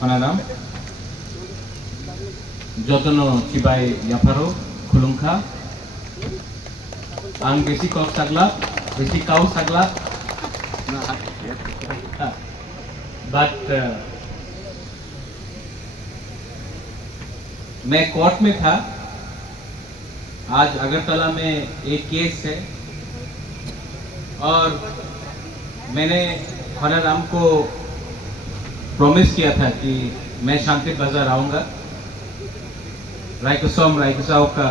Panaram, Jotono Chibai Yaparo, Kulungka, Ang Besi Kau Sagla, Besi Kau Sagla, but मैं court में था। आज अगरतला में एक केस है और मैंने पनाराम को प्रॉमिस किया था कि मैं शांति बाजार आऊँगा, रायकसाव का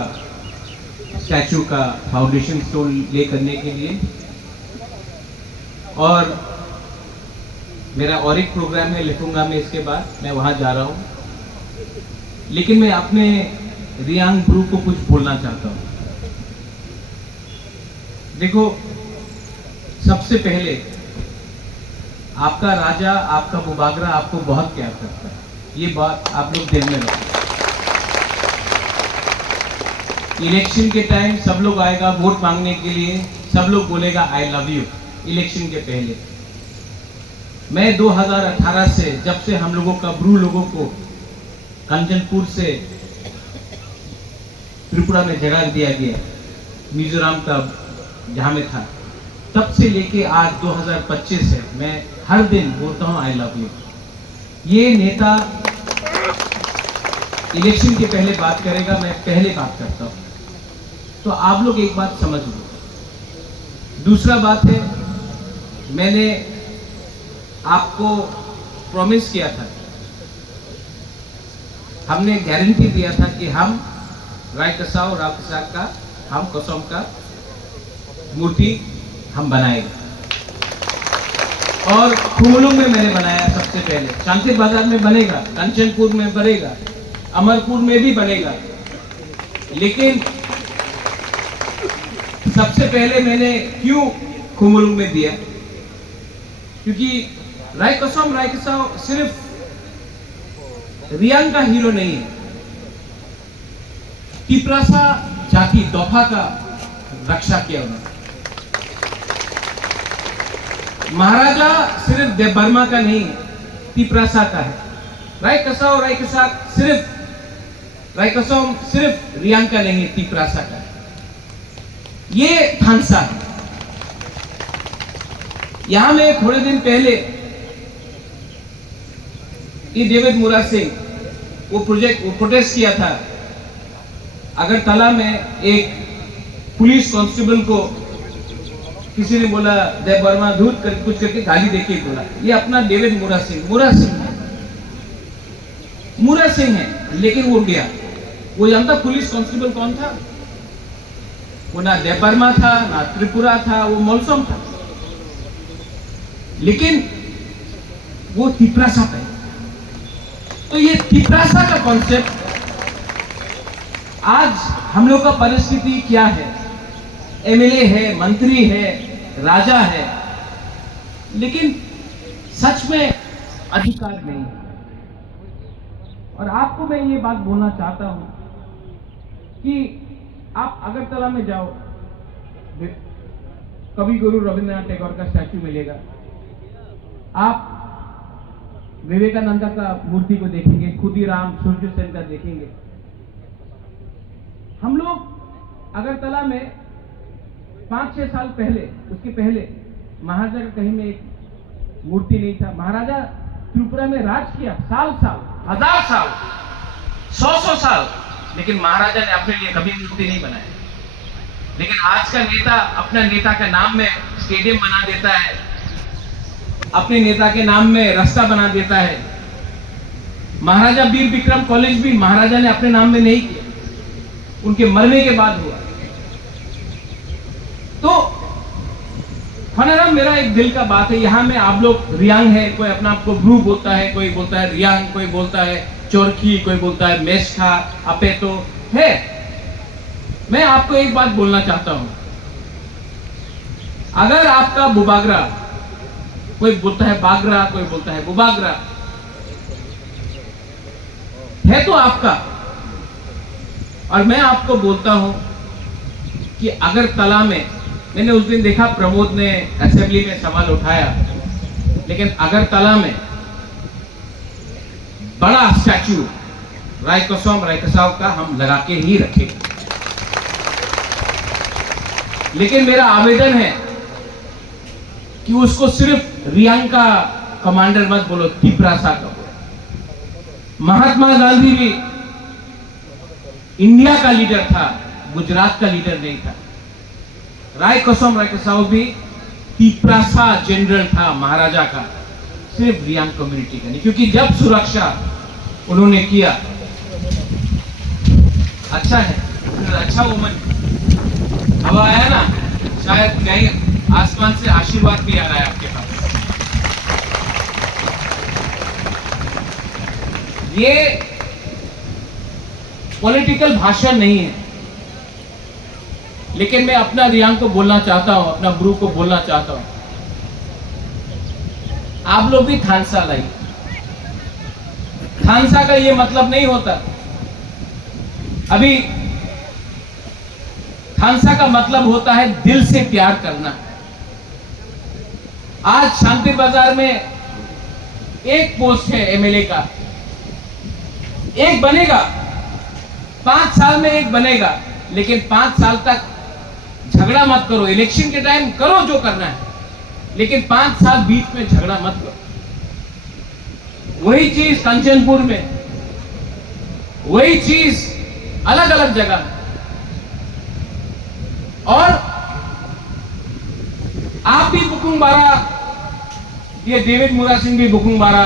स्टैचू का फाउंडेशन स्टोन ले करने के लिए। और मेरा और एक प्रोग्राम है लिखूंगा मैं, इसके बाद मैं वहाँ जा रहा हूँ। लेकिन मैं अपने रियांग ब्रू को कुछ बोलना चाहता हूँ। देखो, सबसे पहले आपका राजा, आपका मुबागरा आपको बहुत प्यार करता है, ये बात आप लोग दिल में रखो। इलेक्शन के टाइम सब लोग आएगा वोट मांगने के लिए, सब लोग बोलेगा आई लव यू इलेक्शन के पहले। मैं 2018 से, जब से हम लोगों का ब्रू लोगों को कंचनपुर से त्रिपुरा में जगह दिया गया, मिजोरम का जहां में था, तब से लेके आज 2025 है, मैं हर दिन बोलता हूं आई लव यू। ये नेता इलेक्शन के पहले बात करेगा, मैं पहले बात करता हूं, तो आप लोग एक बात समझ लो। दूसरा बात है, मैंने आपको प्रॉमिस किया था, हमने गारंटी दिया था कि हम रायकसाव का, हम कसम का मूर्ति हम बनाएंगे। और खुमलुंग में मैंने बनाया सबसे पहले, शांति बाजार में बनेगा, कंचनपुर में बनेगा, अमरपुर में भी बनेगा। लेकिन सबसे पहले मैंने क्यों खुमलुंग में दिया? क्योंकि रायकसाव सिर्फ रियांग का हीरो नहीं है, तिप्रासा जाति दोफा का रक्षा किया उन्होंने। महाराजा सिर्फ देवबर्मा का नहीं है, तिप्रासा का है। रायकसाव सिर्फ रियांग का नहीं है, तिप्रासा का है। ये थानसा है। यहां में थोड़े दिन पहले ये डेविड मुरा सिंह वो प्रोटेस्ट किया था। अगरतला में एक पुलिस कांस्टेबल को किसी ने बोला देवबर्मा धूत कर कुछ करके गाली देके बोला, ये अपना डेविड मुरा सिंह है, लेकिन वो गया। वो जानता पुलिस कांस्टेबल कौन था? वो ना देवबर्मा था, ना त्रिपुरा था, वो मोलसोम था, लेकिन वो तिप्रासा पे। तो ये तिप्रासा का कॉन्सेप्ट, आज हम लोग का परिस्थिति क्या है? एमएलए है, मंत्री है, राजा है, लेकिन सच में अधिकार नहीं। और आपको मैं ये बात बोलना चाहता हूं कि आप अगरतला में जाओ, कवि गुरु रविंद्रनाथ टैगोर का स्टैचू मिलेगा, आप विवेकानंद का मूर्ति को देखेंगे, खुदीराम सूर्य सेन का देखेंगे। हम लोग अगरतला में 5-6 साल पहले, उसके पहले महाराजा का कहीं में एक मूर्ति नहीं था। महाराजा त्रिपुरा में राज किया साल, 1000 साल, 100 साल, लेकिन महाराजा ने अपने लिए कभी मूर्ति नहीं बनाया। लेकिन आज का नेता अपना नेता के नाम में स्टेडियम बना देता है, अपने नेता के नाम में रास्ता बना देता है। महाराजा वीर विक्रम कॉलेज भी महाराजा ने अपने नाम में नहीं किया, उनके मरने के बाद हुआ। तो पनाराम मेरा एक दिल का बात है। यहां में आप लोग रियांग है, कोई अपना आपको ब्रू बोलता है, कोई बोलता है रियांग, कोई बोलता है चोरखी, कोई बोलता है मेस्खा, अपेतो है। मैं आपको एक बात बोलना चाहता हूं, अगर आपका बुबागरा, कोई बोलता है बागरा, कोई बोलता है बुबागरा, है तो आपका। और मैं आपको बोलता हूं कि अगरतला में, मैंने उस दिन देखा प्रमोद ने असेंबली में सवाल उठाया, लेकिन अगरतला में बड़ा स्टैच्यू रायकोसम रायकसाव का हम लगा के ही रखेंगे। लेकिन मेरा आवेदन है कि उसको सिर्फ रियांग का कमांडर मत बोलो, तिपरासा का बोलो। महात्मा गांधी भी इंडिया का लीडर था, गुजरात का लीडर नहीं था। रायकोसम रायकसाव भी तिपरासा जनरल था महाराजा का, सिर्फ रियांग कम्युनिटी का नहीं। क्योंकि जब सुरक्षा उन्होंने किया, अच्छा है, अच्छा वुमन, हवा आया ना, शायद कहीं आसमान से आशीर्वाद भी आ रहा है आपके पास। ये पॉलिटिकल भाषण नहीं है, लेकिन मैं अपना रियांग को बोलना चाहता हूं, अपना ब्रू को बोलना चाहता हूं, आप लोग भी थानसा लाई। थानसा का ये मतलब नहीं होता, अभी थानसा का मतलब होता है दिल से प्यार करना। आज शांति बाजार में एक पोस्ट है एमएलए का, एक बनेगा, 5 साल में एक बनेगा, लेकिन 5 साल तक झगड़ा मत करो। इलेक्शन के टाइम करो जो करना है, लेकिन 5 साल बीच में झगड़ा मत करो। वही चीज कंचनपुर में, वही चीज अलग अलग जगह में। और आप भी बुकुंग बारा, ये डेविड मुरा सिंह भी बुकुंग बारा,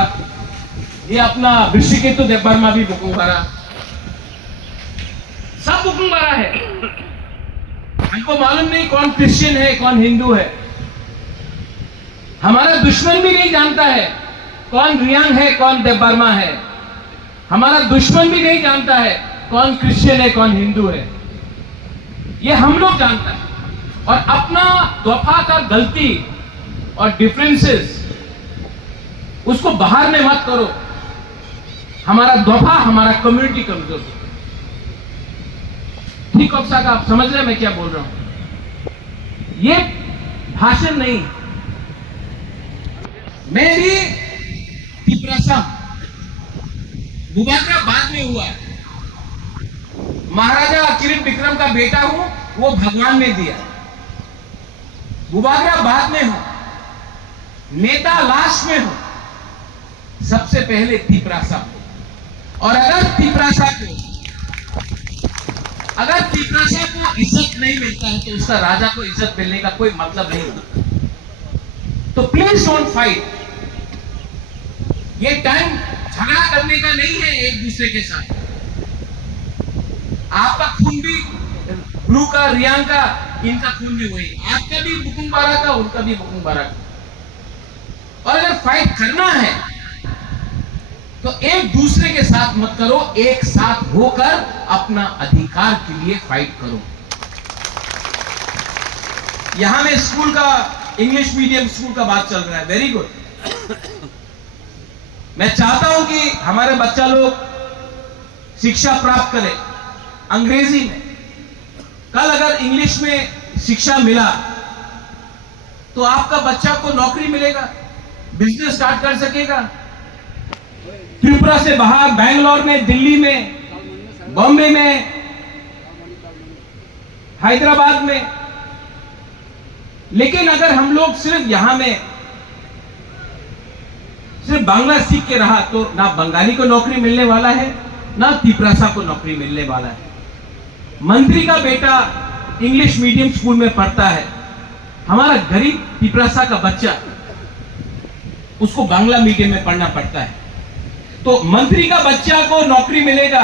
ये अपना ऋषिकेतु देवबर्मा भी बुकुंग बारा, सब बुकुंग बारा है। हमको मालूम नहीं कौन क्रिश्चियन है कौन हिंदू है। हमारा दुश्मन भी नहीं जानता है कौन रियांग है कौन देवबर्मा है। हमारा दुश्मन भी नहीं जानता है कौन क्रिश्चियन है कौन हिंदू है। ये हम लोग जानता है। और अपना तफात और गलती और डिफरेंसेस उसको बाहर में मत करो। हमारा दफा, हमारा कम्युनिटी कमजोर। ठीक है साहब, आप समझ रहे हैं मैं क्या बोल रहा हूं? ये भाषण नहीं। मैं भी तिपरासा, बुबागरा बाद में हुआ। महाराजा किरीट विक्रम का बेटा हूं, वो भगवान ने दिया। बुबागरा बाद में हूं, नेता लास्ट में हूं, सबसे पहले तिपरासा। और अगर तिपरासा को इज्जत नहीं मिलता है तो उसका राजा को इज्जत मिलने का कोई मतलब नहीं होता। तो प्लीज डोंट फाइट। ये टाइम झगड़ा करने का नहीं है एक दूसरे के साथ। आपका खून भी ब्रू का, रियांग का, इनका खून भी वही। आपका भी बुकुंग बारा का, उनका भी बुकुंग बारा का। और अगर फाइट करना है तो एक दूसरे के साथ मत करो, एक साथ होकर अपना अधिकार के लिए फाइट करो। यहां में स्कूल का, इंग्लिश मीडियम स्कूल का बात चल रहा है, वेरी गुड। मैं चाहता हूं कि हमारे बच्चा लोग शिक्षा प्राप्त करें अंग्रेजी में। कल अगर इंग्लिश में शिक्षा मिला तो आपका बच्चा को नौकरी मिलेगा, बिजनेस स्टार्ट कर सकेगा। त्रिपुरा से बाहर बैंगलोर में, दिल्ली में, बॉम्बे में, हैदराबाद में। लेकिन अगर हम लोग सिर्फ यहां में सिर्फ बांग्ला सीख के रहा तो ना बंगाली को नौकरी मिलने वाला है, ना तिपरासा को नौकरी मिलने वाला है। मंत्री का बेटा इंग्लिश मीडियम स्कूल में पढ़ता है, हमारा गरीब तिपरासा का बच्चा उसको बांग्ला मीडियम में पढ़ना पड़ता है। तो मंत्री का बच्चा को नौकरी मिलेगा,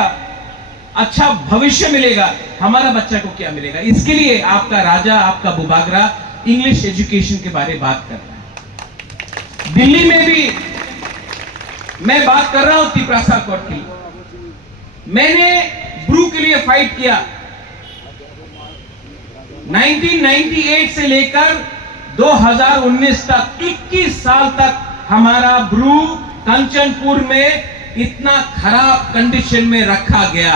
अच्छा भविष्य मिलेगा, हमारा बच्चा को क्या मिलेगा? इसके लिए आपका राजा, आपका बुबागरा इंग्लिश एजुकेशन के बारे में बात कर रहा है। दिल्ली में भी मैं बात कर रहा हूं तिपरासा कोर्ट की। मैंने ब्रू के लिए फाइट किया 1998 से लेकर 2019 तक, 21 साल तक हमारा ब्रू कंचनपुर में इतना खराब कंडीशन में रखा गया,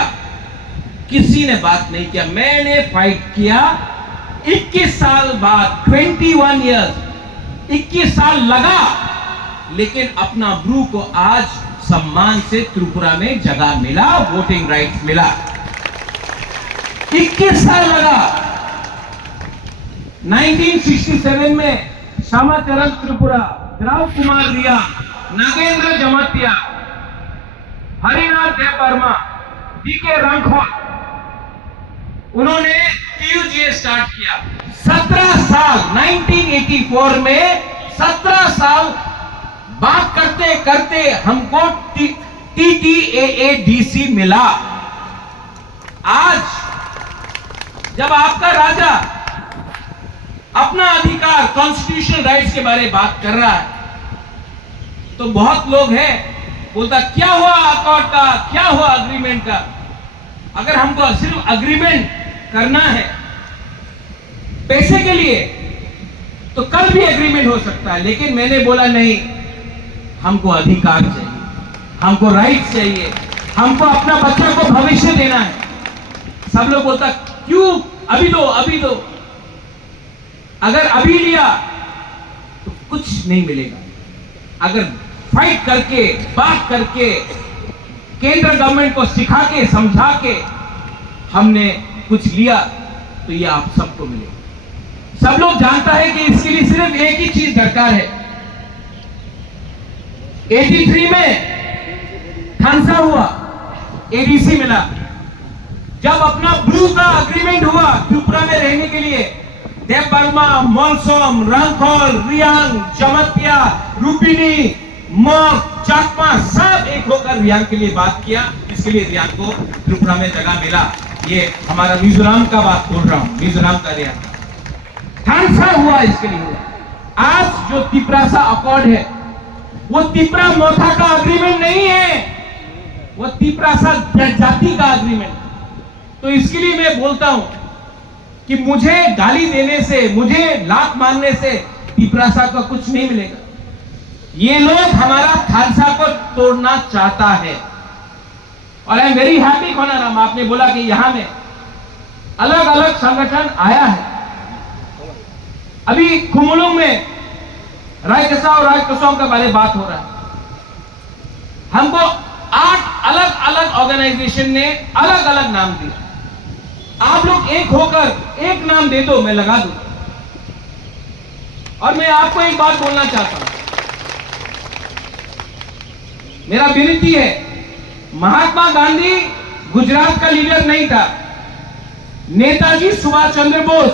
किसी ने बात नहीं किया। मैंने फाइट किया 21 साल बाद, 21 इयर्स, 21 साल लगा, लेकिन अपना ब्रू को आज सम्मान से त्रिपुरा में जगह मिला, वोटिंग राइट मिला। 21 साल लगा। 1967 में श्यामाचरण त्रिपुरा, द्रव कुमार रिया, नागेंद्र जमातिया, हरिनाथ देव वर्मा, डीके रांखोल, उन्होंने टीयूजीए स्टार्ट किया। 17 साल 1984 में 17 साल बात करते करते हमको TTAADC मिला। आज जब आपका राजा अपना अधिकार, कॉन्स्टिट्यूशनल राइट्स के बारे में बात कर रहा है, तो बहुत लोग हैं बोलता क्या हुआ अकॉर्ड का, क्या हुआ अग्रीमेंट का। अगर हमको सिर्फ अग्रीमेंट करना है पैसे के लिए तो कल भी एग्रीमेंट हो सकता है, लेकिन मैंने बोला नहीं, हमको अधिकार चाहिए, हमको राइट चाहिए, हमको अपना बच्चा को भविष्य देना है। सब लोग बोलता क्यों अभी दो, अभी दो। अगर अभी लिया तो कुछ नहीं मिलेगा। अगर फाइट करके, बात करके, केंद्र गवर्नमेंट को सिखा के, समझा के हमने कुछ लिया तो ये आप सबको मिलेगा। सब लोग जानता है कि इसके लिए सिर्फ एक ही चीज दरकार है। 83 में खानसा हुआ, एडीसी मिला। जब अपना ब्लू का अग्रीमेंट हुआ त्रिपुरा में रहने के लिए, देव वर्मा, मोलसोम, रांखोल, रियांग, जमतिया, रूपिनी, मोक, चाकमा सब एक होकर रियांग के लिए बात किया। इसके लिए रियांग को त्रिपुरा में जगह मिला। ये हमारा मिजोरम का बात बोल रहा हूं, मिजोरम का रियांग खानसा हुआ, इसके लिए हुआ। आज जो तिपरासा अकॉर्ड है वो तिपरा मोथा का अग्रीमेंट नहीं है, वो तिपरासा जाति का अग्रीमेंट। तो इसके लिए मैं बोलता हूं कि मुझे गाली देने से, मुझे लात मारने से तिपरासा का कुछ नहीं मिलेगा। ये लोग हमारा खालसा को तोड़ना चाहता है। और आई एम वेरी हैप्पी कोनाराम, आपने बोला कि यहां में अलग अलग संगठन आया है। अभी खुमुलुंग में रायकसा और राजकसोम का बारे बात हो रहा है। हमको 8 अलग अलग ऑर्गेनाइजेशन ने अलग अलग नाम दिए। आप लोग एक होकर एक नाम दे दो, मैं लगा दूं। और मैं आपको एक बात बोलना चाहता हूं, मेरा विनती है, महात्मा गांधी गुजरात का लीडर नहीं था, नेताजी सुभाष चंद्र बोस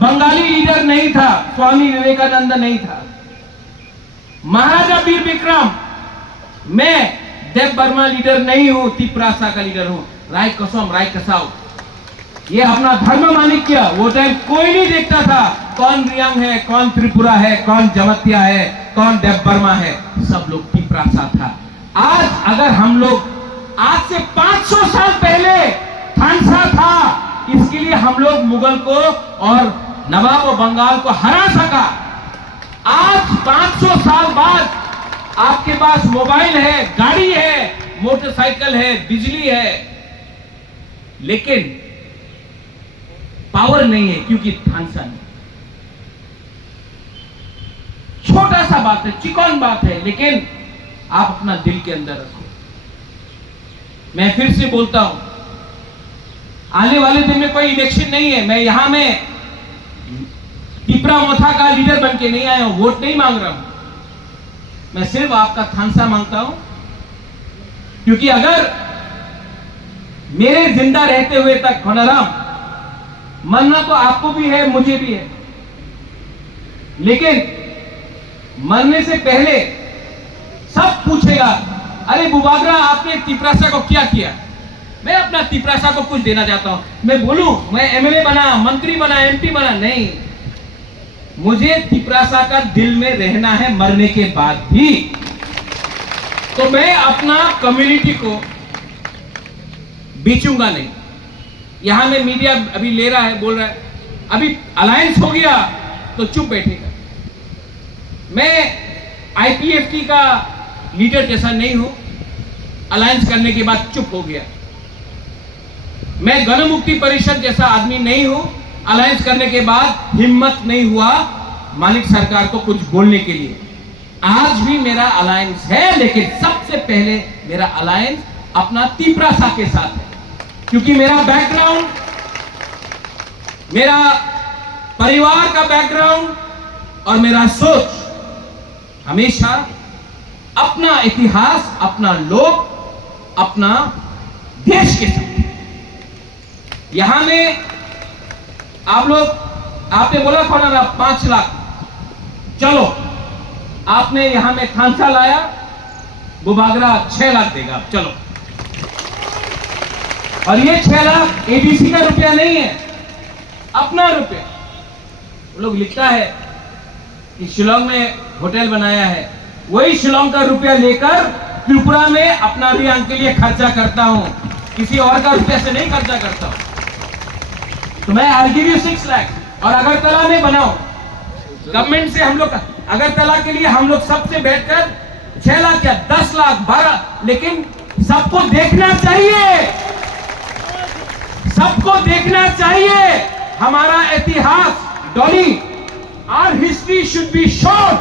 बंगाली लीडर नहीं था, स्वामी विवेकानंद नहीं था, महाराजा वीर विक्रम, मैं देव वर्मा लीडर नहीं हूं, तिपरासा का लीडर हूं, राय कसम, राय कसाऊ। ये अपना धर्म मानिक किया। वो टाइम कोई नहीं देखता था कौन रियांग है, कौन त्रिपुरा है, कौन जमतिया है, कौन देव वर्मा है, सब लोग तिपरासा था। आज अगर हम लोग, आज से 500 साल पहले खानसा था, इसके लिए हम लोग मुगल को और नवाब और बंगाल को हरा सका। आज 500 साल बाद आपके पास मोबाइल है, गाड़ी है, मोटरसाइकिल है, बिजली है, लेकिन पावर नहीं है, क्योंकि खानसा नहीं। छोटा सा बात है, चिकन बात है, लेकिन आप अपना दिल के अंदर रखो। मैं फिर से बोलता हूं, आने वाले दिन में कोई इलेक्शन नहीं है। मैं यहां में तिपरा मोथा का लीडर बन के नहीं आया हूं, वोट नहीं मांग रहा हूं। मैं सिर्फ आपका खानसा मांगता हूं, क्योंकि अगर मेरे जिंदा रहते हुए तक कोनाराम, मरना तो आपको भी है, मुझे भी है, लेकिन मरने से पहले सब पूछेगा, अरे बुबागरा आपने तिपरासा को क्या किया। मैं अपना तिपरासा को कुछ देना चाहता हूं। मैं बोलूं मैं एमएलए बना, मंत्री बना, एमपी बना, नहीं, मुझे तिपरासा का दिल में रहना है मरने के बाद भी। तो मैं अपना कम्युनिटी को बेचूंगा नहीं। यहां में मीडिया अभी ले रहा है, बोल रहा है अभी अलायंस हो गया तो चुप बैठेगा। मैं आईपीएफटी का लीडर जैसा नहीं हूं, अलायंस करने के बाद चुप हो गया। मैं गण मुक्ति परिषद जैसा आदमी नहीं हूं, अलायंस करने के बाद हिम्मत नहीं हुआ मालिक सरकार को कुछ बोलने के लिए। आज भी मेरा अलायंस है, लेकिन सबसे पहले मेरा अलायंस अपना तिपरासा के साथ है, क्योंकि मेरा बैकग्राउंड, मेरा परिवार का बैकग्राउंड और मेरा सोच हमेशा अपना इतिहास, अपना लोग, अपना देश के साथ। यहां में आपने बोला था ना 5 लाख, चलो आपने यहां में खांसा लाया, बुबागरा 6 लाख देगा, चलो। और ये 6 लाख एबीसी का रुपया नहीं है, अपना रुपया। वो लोग लिखता है कि शिलोंग में होटल बनाया है, वही शिलोंग का रुपया लेकर त्रिपुरा में अपना रियांग के लिए खर्चा करता हूं, किसी और का रुपया से नहीं खर्चा करता हूं। तो मैं I'll give you 6 लाख। और अगरतला में बनाओ, गवर्नमेंट से हम लोग, अगरतला के लिए हम लोग सबसे बैठकर 6 लाख या 10 लाख 12, लेकिन सबको देखना चाहिए, सबको देखना चाहिए हमारा इतिहास। डॉली, our history should be shown.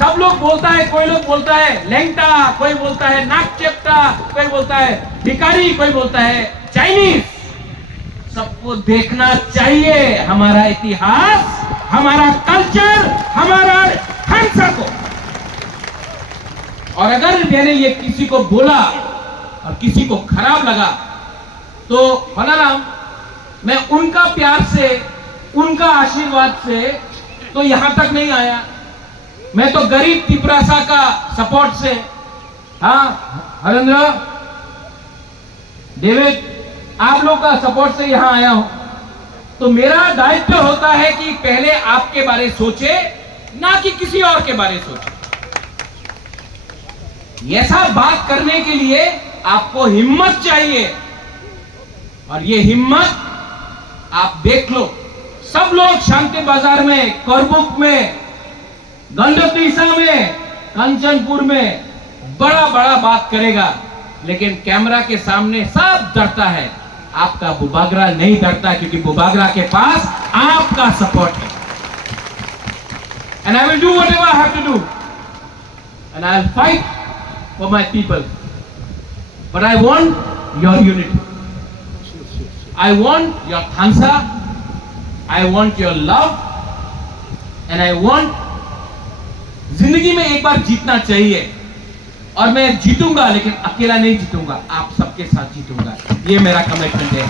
सब लोग बोलता है, कोई लोग बोलता है लेंगटा, कोई बोलता है नागचेप्टा, कोई बोलता है भिखारी, कोई बोलता है चाइनीज। सबको देखना चाहिए हमारा इतिहास, हमारा कल्चर, हमारा खानसा को। और अगर मैंने ये किसी को बोला और किसी को खराब लगा, तो बलराम, मैं उनका प्यार से, उनका आशीर्वाद से तो यहां तक नहीं आया। मैं तो गरीब तिपरासा का सपोर्ट से, हाँ हरेंद्र, डेविड, आप लोग का सपोर्ट से यहां आया हूं। तो मेरा दायित्व होता है कि पहले आपके बारे सोचे, ना कि किसी और के बारे सोचे। ऐसा बात करने के लिए आपको हिम्मत चाहिए, और ये हिम्मत आप देख लो। सब लोग शांति बाजार में, करबुक में, गंडतीसा में, कंचनपुर में बड़ा बड़ा बात करेगा, लेकिन कैमरा के सामने सब डरता है। आपका बुबागरा नहीं डरता, क्योंकि बुबागरा के पास आपका सपोर्ट है। And I will do whatever I have to do, and I will fight for my people. But I want your unity. I want your Khansa. I want your love. And I want, जिंदगी में एक बार जीतना चाहिए, और मैं जीतूंगा, लेकिन अकेला नहीं जीतूंगा, आप सबके साथ जीतूंगा। ये मेरा कमिटमेंट है।